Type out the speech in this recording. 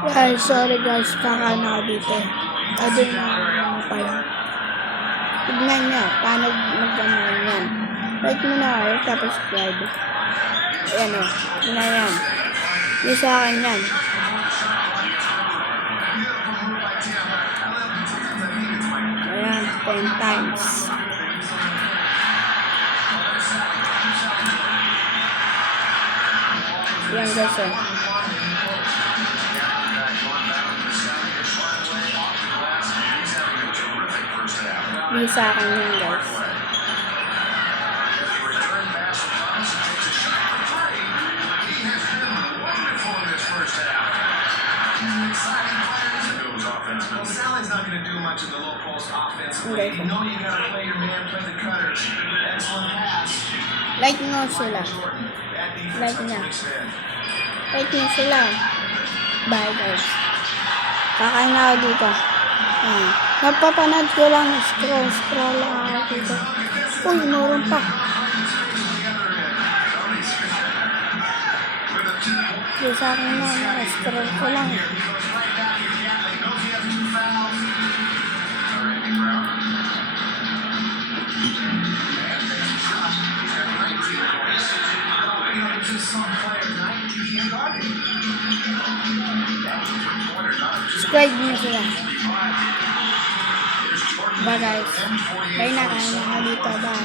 Ay, sorry guys, kakain ako dito. Ado na ano pa yun. Tignan nyo, paano mag-gamay yan. Like mo na kayo, tapos subscribe. Ayan o, tignan yan. Yung sa akin yan. Ayan, 10 times. Ayan guys o. Yung sa akin yan guys. Well, Sally's not going to do much in the low post offensively. You know you got to play your man, play the cutter. Excellent pass. Like nyo sila. Like nyo. Like nyo sila. Bye guys. Kakain na ako dito. Napapanood ko lang. Scroll lang ako dito. Uy, meron pa. Yung sa akin na, scroll ko lang. Subscribe nyo sila. Bye guys. Bye na. Kaya na dito. Bye.